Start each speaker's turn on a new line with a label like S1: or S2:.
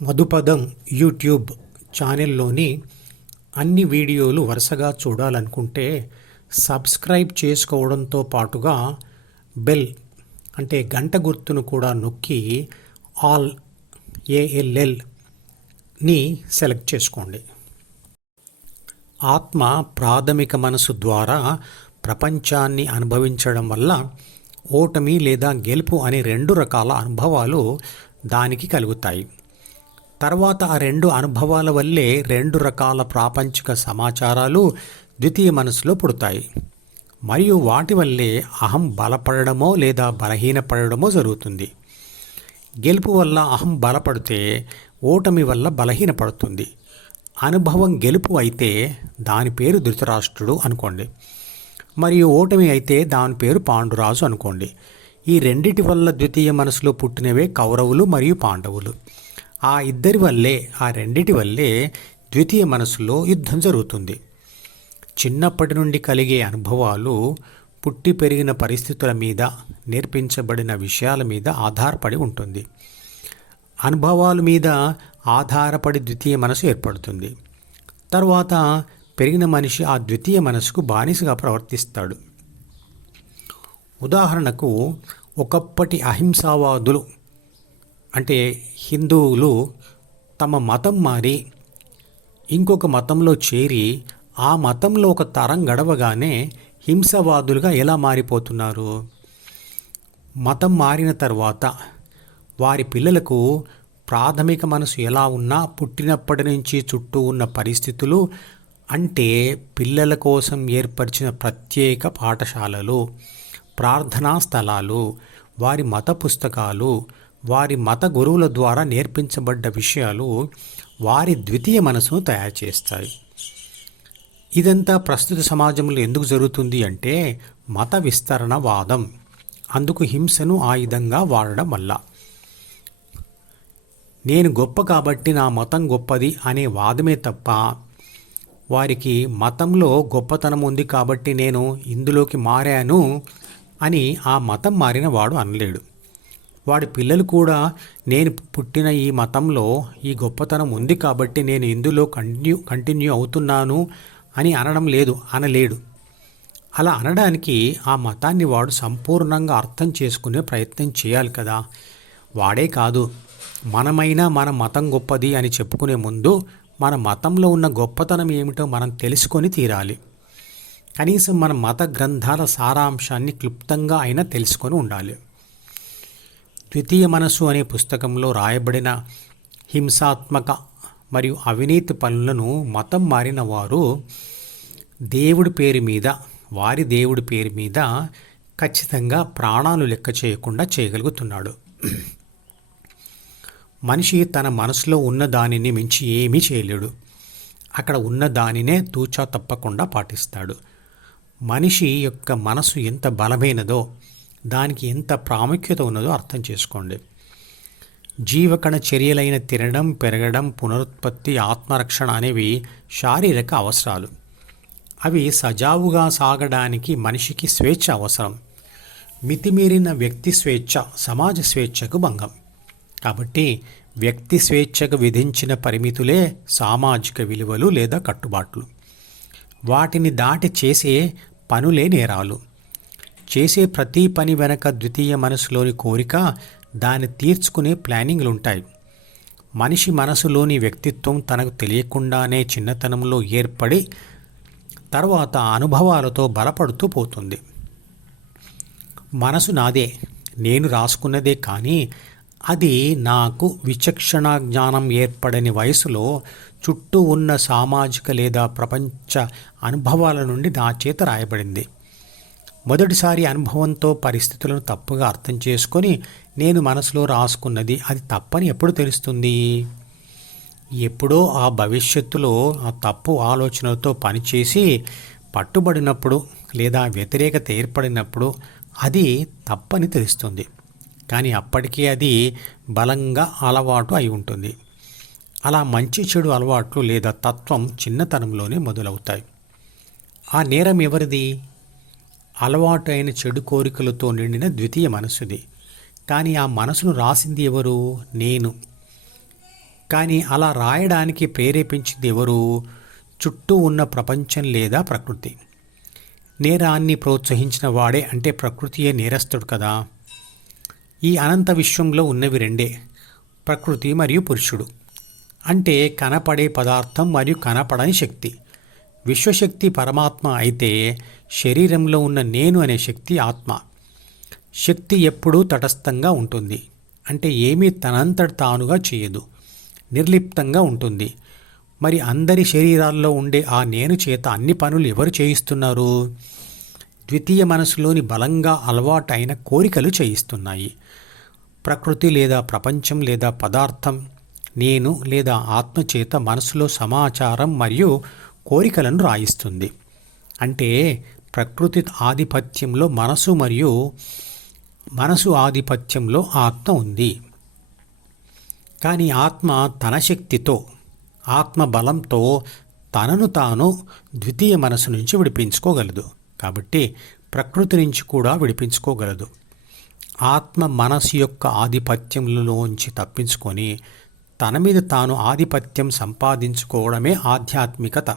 S1: మధుపదం YouTube ఛానల్లోని అన్ని వీడియోలు వరుసగా చూడాలనుకుంటే సబ్స్క్రైబ్ చేసుకోవడంతో పాటుగా బెల్ అంటే గంట గుర్తును కూడా నొక్కి ఆల్ ఏఎల్ఎల్ని సెలెక్ట్ చేసుకోండి. ఆత్మ ప్రాథమిక మనసు ద్వారా ప్రపంచాన్ని అనుభవించడం వల్ల ఓటమి లేదా గెలుపు అనే రెండు రకాల అనుభవాలు దానికి కలుగుతాయి. తర్వాత ఆ రెండు అనుభవాల వల్లే రెండు రకాల ప్రాపంచిక సమాచారాలు ద్వితీయ మనసులో పుడతాయి. మరియు వాటి వల్లే అహం బలపడడమో లేదా బలహీనపడడమో జరుగుతుంది. గెలుపు వల్ల అహం బలపడితే ఓటమి వల్ల బలహీనపడుతుంది. అనుభవం గెలుపు అయితే దాని పేరు ధృతరాష్ట్రుడు అనుకోండి. మరియు ఓటమి అయితే దాని పేరు పాండురాజు అనుకోండి. ఈ రెండిటి వల్ల ద్వితీయ మనసులో పుట్టినవే కౌరవులు మరియు పాండవులు. ఆ ఇద్దరి వల్లే ఆ రెండిటి వల్లే ద్వితీయ మనసులో యుద్ధం జరుగుతుంది. చిన్నప్పటి నుండి కలిగే అనుభవాలు పుట్టి పెరిగిన పరిస్థితుల మీద నేర్పించబడిన విషయాల మీద ఆధారపడి ఉంటుంది. అనుభవాల మీద ఆధారపడి ద్వితీయ మనసు ఏర్పడుతుంది. తర్వాత పెరిగిన మనిషి ఆ ద్వితీయ మనసుకు బానిసగా ప్రవర్తిస్తాడు. ఉదాహరణకు ఒకప్పటి అహింసావాదులు అంటే హిందువులు తమ మతం మారి ఇంకొక మతంలో చేరి ఆ మతంలో ఒక తరం గడవగానే హింసవాదులుగా ఎలా మారిపోతున్నారు? మతం మారిన తర్వాత వారి పిల్లలకు ప్రాథమిక మనసు ఎలా ఉన్నా పుట్టినప్పటి నుంచి చుట్టూ ఉన్న పరిస్థితులు అంటే పిల్లల కోసం ఏర్పరిచిన ప్రత్యేక పాఠశాలలు ప్రార్థనా స్థలాలు వారి మత పుస్తకాలు వారి మత గురువుల ద్వారా నేర్పించబడ్డ విషయాలు వారి ద్వితీయ మనసును తయారు చేస్తాయి. ఇదంతా ప్రస్తుత సమాజంలో ఎందుకు జరుగుతుంది అంటే మత విస్తరణ వాదం. అందుకు హింసను ఆయుధంగా వాడడం వల్ల. నేను గొప్ప కాబట్టి నా మతం గొప్పది అనే వాదమే తప్ప వారికి మతంలో గొప్పతనం ఉంది కాబట్టి నేను ఇందులోకి మారాను అని ఆ మతం మారిన వాడు అనలేడు. వాడి పిల్లలు కూడా నేను పుట్టిన ఈ మతంలో ఈ గొప్పతనం ఉంది కాబట్టి నేను ఇందులో కంటిన్యూ కంటిన్యూ అవుతున్నాను అని అనడం లేదు అనలేడు. అలా అనడానికి ఆ మతాన్ని వాడు సంపూర్ణంగా అర్థం చేసుకునే ప్రయత్నం చేయాలి కదా. వాడే కాదు. మనమైనా మన మతం గొప్పది అని చెప్పుకునే ముందు మన మతంలో ఉన్న గొప్పతనం ఏమిటో మనం తెలుసుకొని తీరాలి. కనీసం మన మత గ్రంథాల సారాంశాన్ని క్లుప్తంగా అయినా తెలుసుకొని ఉండాలి. ద్వితీయ మనసు అనే పుస్తకంలో రాయబడిన హింసాత్మక మరియు అవినీతి పనులను మతం మారిన వారు దేవుడి పేరు మీద వారి దేవుడి పేరు మీద ఖచ్చితంగా ప్రాణాలు లెక్క చేయకుండా చేయగలుగుతున్నాడు. మనిషి తన మనసులో ఉన్న దానిని మించి ఏమీ చేయలేడు. అక్కడ ఉన్న దానినే తూచా తప్పకుండా పాటిస్తాడు. మనిషి యొక్క మనసు ఎంత బలమైనదో దానికి ఎంత ప్రాముఖ్యత ఉన్నదో అర్థం చేసుకోండి. జీవకణ చర్యలైన తినడం పెరగడం పునరుత్పత్తి ఆత్మరక్షణ అనేవి శారీరక అవసరాలు. అవి సజావుగా సాగడానికి మనిషికి స్వేచ్ఛ అవసరం. మితిమీరిన వ్యక్తి స్వేచ్ఛ సమాజ స్వేచ్ఛకు భంగం. కాబట్టి వ్యక్తి స్వేచ్ఛకు విధించిన పరిమితులే సామాజిక విలువలు లేదా కట్టుబాట్లు. వాటిని దాటి చేసే పనులే నేరాలు. చేసే ప్రతి పని వెనక ద్వితీయ మనసులోని కోరిక దాన్ని తీర్చుకునే ప్లానింగ్లు ఉంటాయి మనిషి మనసులోని వ్యక్తిత్వం తనకు తెలియకుండానే చిన్నతనంలో ఏర్పడి తర్వాత అనుభవాలతో బలపడుతూ పోతుంది. మనసు నాదే నేను రాసుకున్నదే కానీ అది నాకు విచక్షణ జ్ఞానం ఏర్పడని వయసులో చుట్టూ ఉన్న సామాజిక లేదా ప్రపంచ అనుభవాల నుండి నా చేత రాయబడింది. మొదటిసారి అనుభవంతో పరిస్థితులను తప్పుగా అర్థం చేసుకొని నేను మనసులో రాసుకున్నది అది తప్పని ఎప్పుడు తెలుస్తుంది? ఎప్పుడో ఆ భవిష్యత్తులో ఆ తప్పు ఆలోచనలతో పనిచేసి పట్టుబడినప్పుడు లేదా వ్యతిరేకత ఏర్పడినప్పుడు అది తప్పని తెలుస్తుంది. కానీ అప్పటికే అది బలంగా అలవాటు అయి ఉంటుంది. అలా మంచి చెడు అలవాట్లు లేదా తత్వం చిన్నతనంలోనే మొదలవుతాయి. ఆ నేరం ఎవరిది? అలవాటు అయిన చెడు కోరికలతో నిండిన ద్వితీయ మనసుది కానీ ఆ మనసును రాసింది ఎవరు? నేను. కానీ అలా రాయడానికి ప్రేరేపించింది ఎవరు? చుట్టూ ఉన్న ప్రపంచం లేదా ప్రకృతి. నేరాన్ని ప్రోత్సహించిన వాడే అంటే ప్రకృతియే నేరస్తుడు కదా. ఈ అనంత విశ్వంలో ఉన్నవి రెండే ప్రకృతి మరియు పురుషుడు. అంటే కనపడే పదార్థం మరియు కనపడని శక్తి. విశ్వశక్తి పరమాత్మ అయితే శరీరంలో ఉన్న నేను అనే శక్తి ఆత్మ. శక్తి ఎప్పుడూ తటస్థంగా ఉంటుంది. అంటే ఏమీ తనంతట తానుగా చేయదు. నిర్లిప్తంగా ఉంటుంది. మరి అందరి శరీరాల్లో ఉండే ఆ నేను చేత అన్ని పనులు ఎవరు చేయిస్తున్నారు? ద్వితీయ మనసులోని బలంగా అలవాటైన కోరికలు చేయిస్తున్నాయి. ప్రకృతి లేదా ప్రపంచం లేదా పదార్థం నేను లేదా ఆత్మ చేత మనసులో సమాచారం మరియు కోరికలను రాయిస్తుంది. అంటే ప్రకృతి ఆధిపత్యంలో మనసు మరియు మనసు ఆధిపత్యంలో ఆత్మ ఉంది. కానీ ఆత్మ తన శక్తితో ఆత్మ బలంతో తనను తాను ద్వితీయ మనసు నుంచి విడిపించుకోగలదు. కాబట్టి ప్రకృతి నుంచి కూడా విడిపించుకోగలదు. ఆత్మ మనసు యొక్క ఆధిపత్యంలోంచి తప్పించుకొని తన మీద తాను ఆధిపత్యం సంపాదించుకోవడమే ఆధ్యాత్మికత.